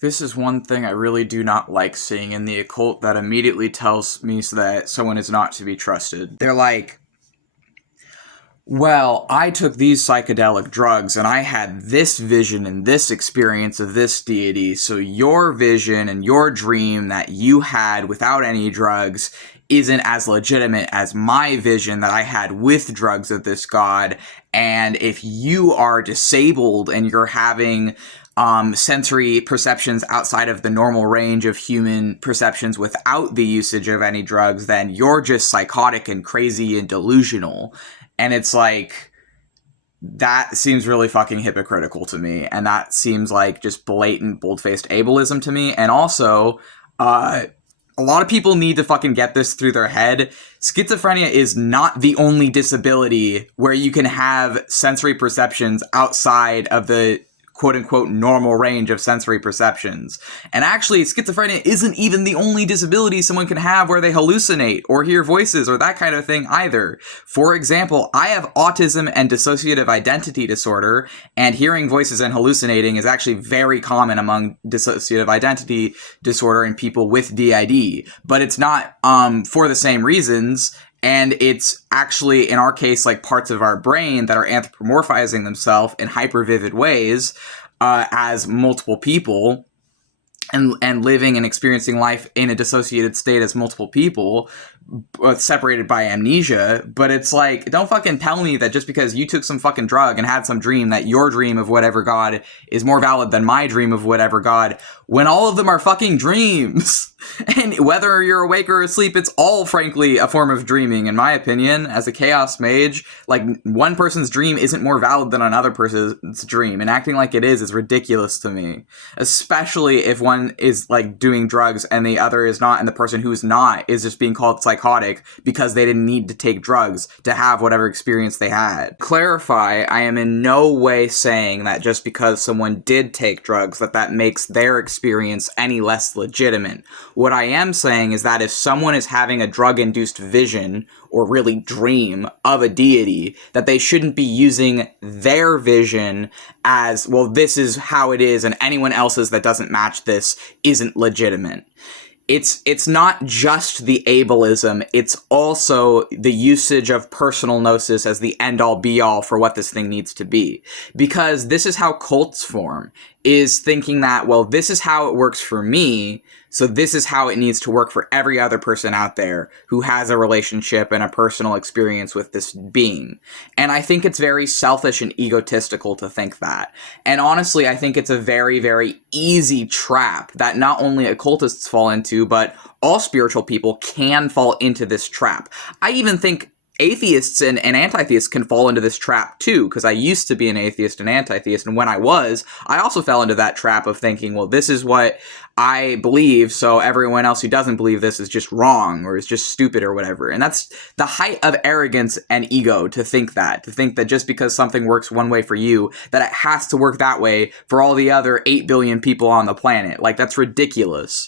This is one thing I really do not like seeing in the occult that immediately tells me that someone is not to be trusted. They're like, well, I took these psychedelic drugs and I had this vision and this experience of this deity, so your vision and your dream that you had without any drugs isn't as legitimate as my vision that I had with drugs of this god. And if you are disabled and you're having sensory perceptions outside of the normal range of human perceptions without the usage of any drugs, then you're just psychotic and crazy and delusional. And it's like, that seems really fucking hypocritical to me. And that seems like just blatant, bold-faced ableism to me. And also, a lot of people need to fucking get this through their head. Schizophrenia is not the only disability where you can have sensory perceptions outside of the quote-unquote normal range of sensory perceptions. And actually, schizophrenia isn't even the only disability someone can have where they hallucinate or hear voices or that kind of thing either. For example, I have autism and dissociative identity disorder, and hearing voices and hallucinating is actually very common among dissociative identity disorder and people with DID. But it's not for the same reasons. And it's actually, in our case, like parts of our brain that are anthropomorphizing themselves in hyper-vivid ways as multiple people and living and experiencing life in a dissociated state as multiple people, separated by amnesia. But it's like, don't fucking tell me that just because you took some fucking drug and had some dream that your dream of whatever god is more valid than my dream of whatever god, when all of them are fucking dreams. And whether you're awake or asleep, it's all, frankly, a form of dreaming, in my opinion. As a chaos mage, like, one person's dream isn't more valid than another person's dream, and acting like it is ridiculous to me. Especially if one is, like, doing drugs and the other is not, and the person who's not is just being called psychotic because they didn't need to take drugs to have whatever experience they had. Clarify, I am in no way saying that just because someone did take drugs that makes their experience any less legitimate. What I am saying is that if someone is having a drug-induced vision, or really dream, of a deity, that they shouldn't be using their vision as, well, this is how it is, and anyone else's that doesn't match this isn't legitimate. It's not just the ableism, it's also the usage of personal gnosis as the end-all be-all for what this thing needs to be. Because this is how cults form, is thinking that, well, this is how it works for me, so this is how it needs to work for every other person out there who has a relationship and a personal experience with this being. And I think it's very selfish and egotistical to think that. And honestly, I think it's a very, very easy trap that not only occultists fall into, but all spiritual people can fall into this trap. I even think atheists and anti-theists can fall into this trap too, because I used to be an atheist and anti-theist, and when I also fell into that trap of thinking, well, this is what I believe, so everyone else who doesn't believe this is just wrong, or is just stupid, or whatever. And that's the height of arrogance and ego, to think that just because something works one way for you, that it has to work that way for all the other 8 billion people on the planet. Like, that's ridiculous.